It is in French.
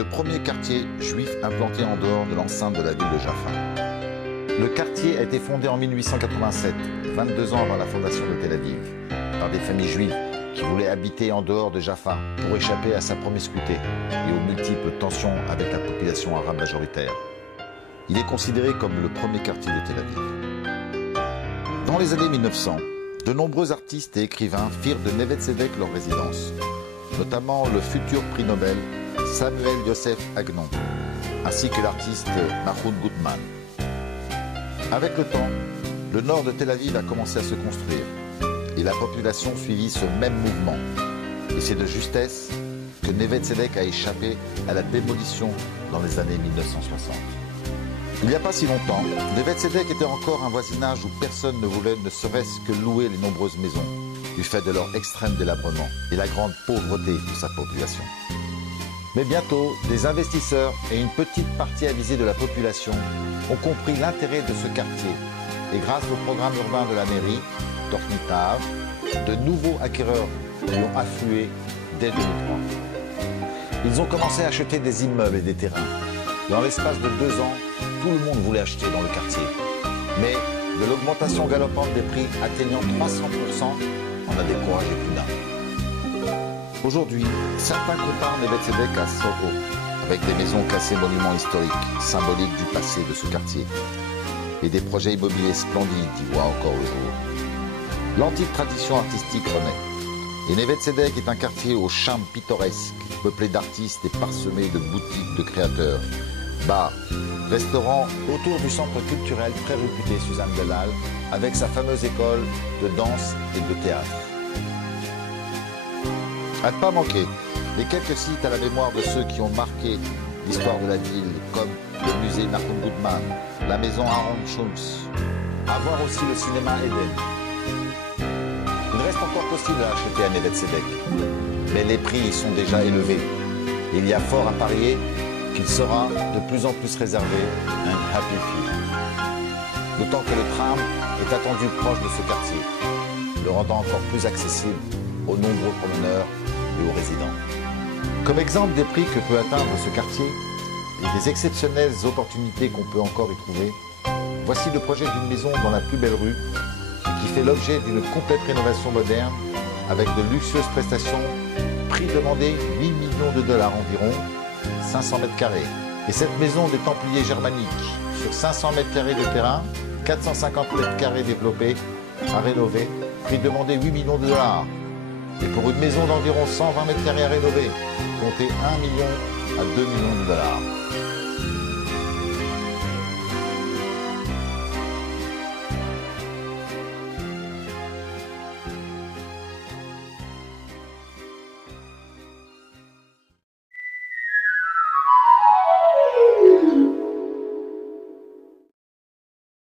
le premier quartier juif implanté en dehors de l'enceinte de la ville de Jaffa. Le quartier a été fondé en 1887, 22 ans avant la fondation de Tel Aviv, par des familles juives qui voulaient habiter en dehors de Jaffa pour échapper à sa promiscuité et aux multiples tensions avec la population arabe majoritaire. Il est considéré comme le premier quartier de Tel Aviv. Dans les années 1900, de nombreux artistes et écrivains firent de Neve Tzedek leur résidence, notamment le futur prix Nobel Samuel Yosef Agnon, ainsi que l'artiste Nahum Gutman. Avec le temps, le nord de Tel Aviv a commencé à se construire et la population suivit ce même mouvement. Et c'est de justesse que Neve Tzedek a échappé à la démolition dans les années 1960. Il n'y a pas si longtemps, Neve Tzedek était encore un voisinage où personne ne voulait ne serait-ce que louer les nombreuses maisons, du fait de leur extrême délabrement et la grande pauvreté de sa population. Mais bientôt, des investisseurs et une petite partie avisée de la population ont compris l'intérêt de ce quartier. Et grâce au programme urbain de la mairie, Tornitav, de nouveaux acquéreurs y ont afflué dès 2003. Ils ont commencé à acheter des immeubles et des terrains. Dans l'espace de 2 ans, tout le monde voulait acheter dans le quartier. Mais de l'augmentation galopante des prix atteignant 300%, on a découragé plus d'un. Aujourd'hui, certains comparent Neve Tzedek à Soho, avec des maisons classées monuments historiques, symboliques du passé de ce quartier. Et des projets immobiliers splendides y voient encore le jour. L'antique tradition artistique renaît. Et Neve Tzedek est un quartier au charme pittoresque, peuplé d'artistes et parsemé de boutiques de créateurs. Bars, restaurants autour du centre culturel très réputé Suzanne Delal, avec sa fameuse école de danse et de théâtre. À ne pas manquer, les quelques sites à la mémoire de ceux qui ont marqué l'histoire de la ville, comme le musée Nahum Gutman, la maison Aaron Schultz. À voir aussi le cinéma Eden. Il reste encore possible à acheter à Neve Tzedek, mais les prix y sont déjà élevés. Il y a fort à parier qu'il sera de plus en plus réservé à un happy few. D'autant que le tram est attendu proche de ce quartier, le rendant encore plus accessible aux nombreux promeneurs et aux résidents. Comme exemple des prix que peut atteindre ce quartier et des exceptionnelles opportunités qu'on peut encore y trouver, voici le projet d'une maison dans la plus belle rue qui fait l'objet d'une complète rénovation moderne avec de luxueuses prestations, prix demandé 8 millions de dollars environ, 500 mètres carrés. Et cette maison des Templiers germaniques, sur 500 mètres carrés de terrain, 450 mètres carrés développés, à rénover, prix demandé 8 millions de dollars. Et pour une maison d'environ 120 mètres carrés à rénover, comptez 1 million à 2 millions de dollars.